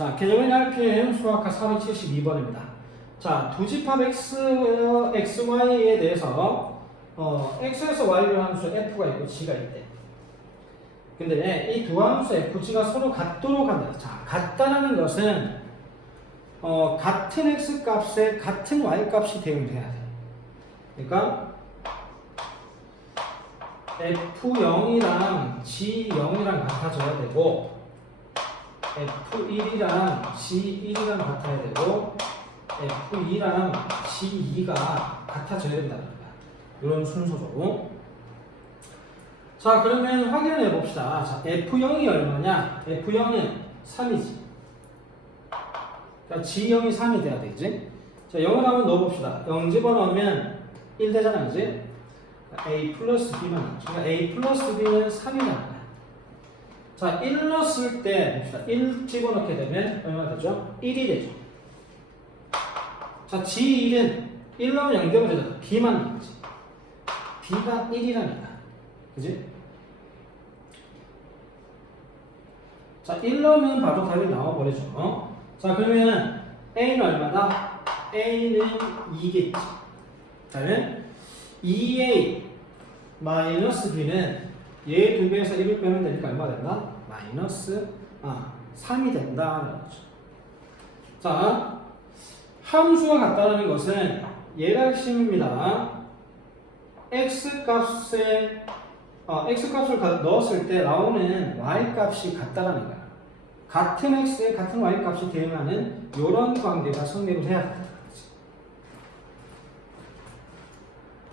자, 개념의 RPM 수학과 472번입니다. 자, 두 집합 x, xy에 대해서 어, x에서 y를 함수 f가 있고 g가 있대. 근데 이 두 함수 f, g가 서로 같도록 한다. 자, 같다라는 것은 어, 같은 x 값에 같은 y 값이 대응돼야 돼. 그러니까 f0이랑 g0이랑 같아져야 되고 F1이랑 G1이랑 같아야 되고 F2랑 G2가 같아져야 된다는 거야. 이런 순서로. 자, 그러면 확인해 봅시다. 자, F0이 얼마냐? F0은 3이지. 그러니까 G0이 3이 돼야 되지. 자, 0을 한번 넣어봅시다. 0 집어넣으면 1 되잖아, 그지? A 플러스 B만 나죠. 그러니까 A 플러스 B는 3이잖아. 자, 1 넣었을 때 봅시다. 1 집어넣게 되면 얼마 되죠? 1이 되죠. 자, G1은 1 넣으면 0 되면 되잖아. B만 나오지. B가 1이라니까. 그지? 자, 1 넣으면 바로 답이 나와버리죠. 어? 자, 그러면 A는 얼마다? A는 2겠지. 자, 그러면 2A 마이너스 B는 얘두 배에서 1을 빼면 되니까 얼마 된다? 마이너스 아 3이 된다는 거죠. 자 함수가 같다는 것은 얘가 핵심입니다. x 값에 어, x 값을 가- 넣었을 때 나오는 y 값이 같다라는 거야. 같은 x에 같은 y 값이 대응하는 이런 관계가 성립을 해야 된다.